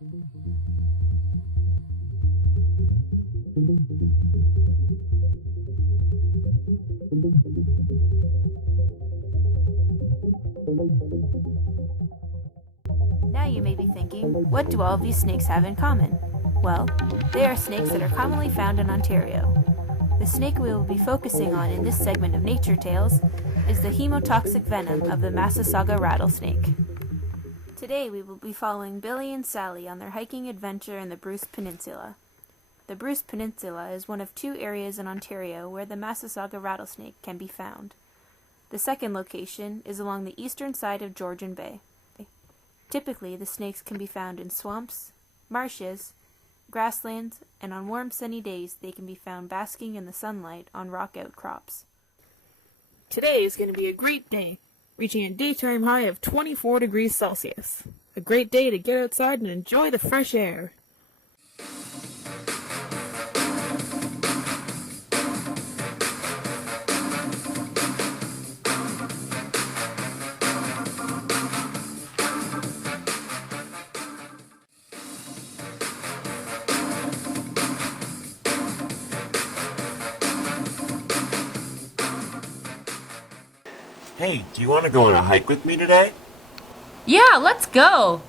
Now you may be thinking, what do all of these snakes have in common? Well, they are snakes that are commonly found in Ontario. The snake we will be focusing on in this segment of Nature Tales is the hemotoxic venom of the Massasauga rattlesnake. Today we will be following Billy and Sally on their hiking adventure in the Bruce Peninsula. The Bruce Peninsula is one of 2 areas in Ontario where the Massasauga rattlesnake can be found. The second location is along the eastern side of Georgian Bay. Typically, the snakes can be found in swamps, marshes, grasslands, and on warm sunny days they can be found basking in the sunlight on rock outcrops. Today is going to be a great day, reaching a daytime high of 24 degrees Celsius. A great day to get outside and enjoy the fresh air. Hey, do you want to go on a hike with me today? Yeah, let's go!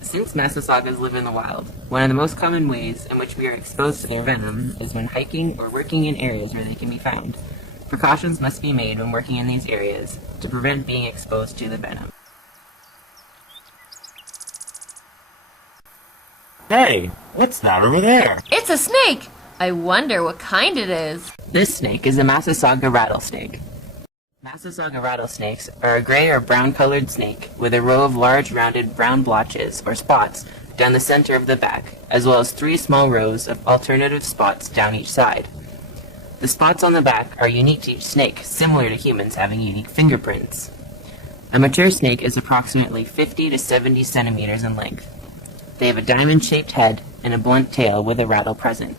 Since Massasaugas live in the wild, one of the most common ways in which we are exposed to their venom is when hiking or working in areas where they can be found. Precautions must be made when working in these areas to prevent being exposed to the venom. Hey, what's that over there? It's a snake! I wonder what kind it is. This snake is a Massasauga rattlesnake. Massasauga rattlesnakes are a gray or brown-colored snake with a row of large rounded brown blotches or spots down the center of the back, as well as 3 small rows of alternative spots down each side. The spots on the back are unique to each snake, similar to humans having unique fingerprints. A mature snake is approximately 50 to 70 centimeters in length. They have a diamond-shaped head and a blunt tail with a rattle present.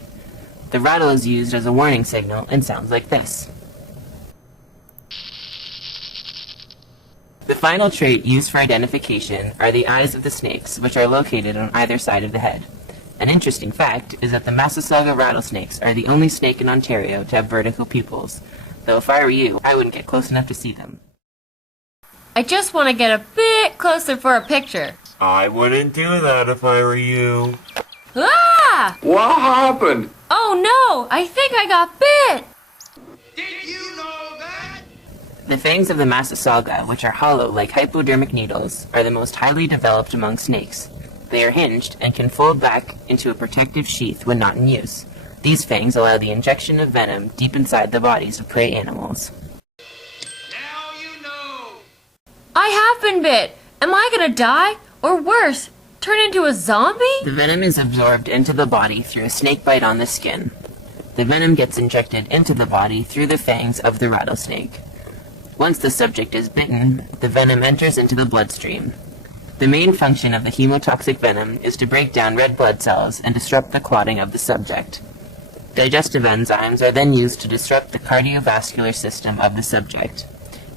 The rattle is used as a warning signal and sounds like this. The final trait used for identification are the eyes of the snakes, which are located on either side of the head. An interesting fact is that the Massasauga rattlesnakes are the only snake in Ontario to have vertical pupils, though if I were you, I wouldn't get close enough to see them. I just want to get a bit closer for a picture. I wouldn't do that if I were you. Ah! What happened? Oh no! I think I got bit! Did you know that? The fangs of the Massasauga, which are hollow like hypodermic needles, are the most highly developed among snakes. They are hinged and can fold back into a protective sheath when not in use. These fangs allow the injection of venom deep inside the bodies of prey animals. Now you know. I have been bit! Am I gonna die? Or worse, turn into a zombie? The venom is absorbed into the body through a snake bite on the skin. The venom gets injected into the body through the fangs of the rattlesnake. Once the subject is bitten, the venom enters into the bloodstream. The main function of the hemotoxic venom is to break down red blood cells and disrupt the clotting of the subject. Digestive enzymes are then used to disrupt the cardiovascular system of the subject.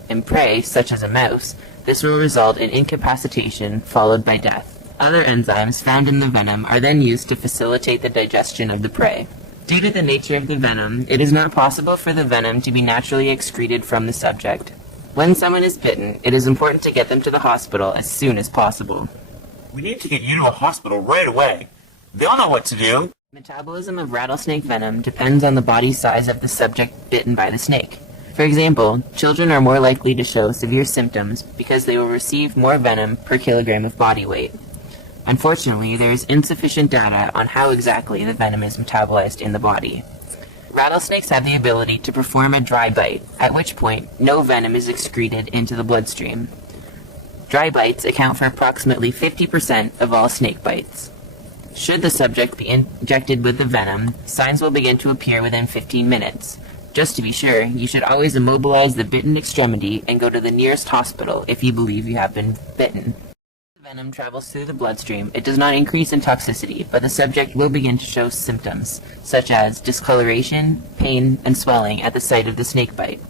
In prey, such as a mouse, this will result in incapacitation followed by death. Other enzymes found in the venom are then used to facilitate the digestion of the prey. Due to the nature of the venom, it is not possible for the venom to be naturally excreted from the subject. When someone is bitten, it is important to get them to the hospital as soon as possible. We need to get you to a hospital right away. They'll know what to do. Metabolism of rattlesnake venom depends on the body size of the subject bitten by the snake. For example, children are more likely to show severe symptoms because they will receive more venom per kilogram of body weight. Unfortunately, there is insufficient data on how exactly the venom is metabolized in the body. Rattlesnakes have the ability to perform a dry bite, at which point no venom is excreted into the bloodstream. Dry bites account for approximately 50% of all snake bites. Should the subject be injected with the venom, signs will begin to appear within 15 minutes. Just to be sure, you should always immobilize the bitten extremity and go to the nearest hospital if you believe you have been bitten. As the venom travels through the bloodstream, it does not increase in toxicity, but the subject will begin to show symptoms, such as discoloration, pain, and swelling at the site of the snake bite.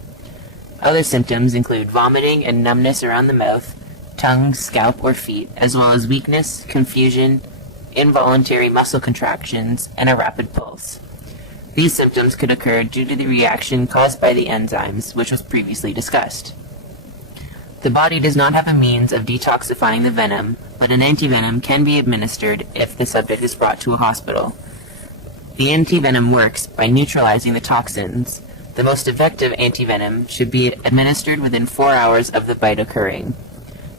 Other symptoms include vomiting and numbness around the mouth, tongue, scalp, or feet, as well as weakness, confusion, involuntary muscle contractions, and a rapid pulse. These symptoms could occur due to the reaction caused by the enzymes, which was previously discussed. The body does not have a means of detoxifying the venom, but an antivenom can be administered if the subject is brought to a hospital. The antivenom works by neutralizing the toxins. The most effective antivenom should be administered within 4 hours of the bite occurring.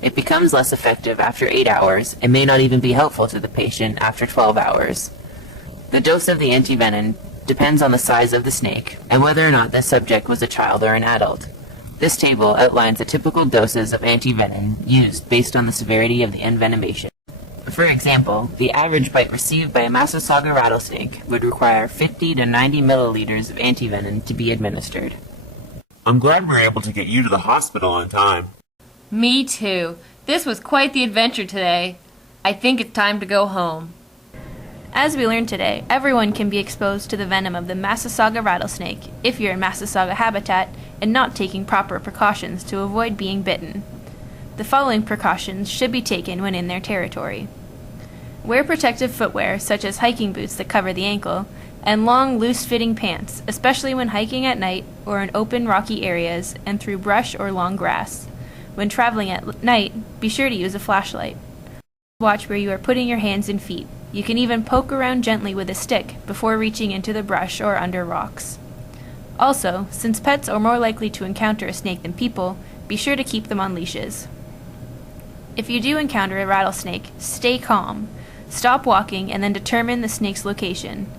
It becomes less effective after 8 hours and may not even be helpful to the patient after 12 hours. The dose of the antivenom depends on the size of the snake and whether or not the subject was a child or an adult. This table outlines the typical doses of antivenom used based on the severity of the envenomation. For example, the average bite received by a Massasauga rattlesnake would require 50 to 90 milliliters of antivenom to be administered. I'm glad we were able to get you to the hospital on time. Me too. This was quite the adventure today. I think it's time to go home. As we learned today, everyone can be exposed to the venom of the Massasauga rattlesnake if you're in Massasauga habitat and not taking proper precautions to avoid being bitten. The following precautions should be taken when in their territory. Wear protective footwear such as hiking boots that cover the ankle and long, loose-fitting pants, especially when hiking at night or in open, rocky areas and through brush or long grass. When traveling at night, be sure to use a flashlight. Watch where you are putting your hands and feet. You can even poke around gently with a stick before reaching into the brush or under rocks. Also, since pets are more likely to encounter a snake than people, be sure to keep them on leashes. If you do encounter a rattlesnake, stay calm. Stop walking and then determine the snake's location.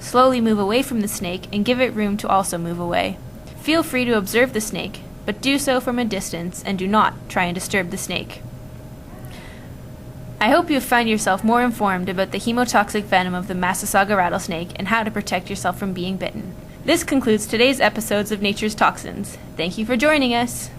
Slowly move away from the snake and give it room to also move away. Feel free to observe the snake, but do so from a distance and do not try and disturb the snake. I hope you have found yourself more informed about the hemotoxic venom of the Massasauga rattlesnake and how to protect yourself from being bitten. This concludes today's episodes of Nature's Toxins. Thank you for joining us.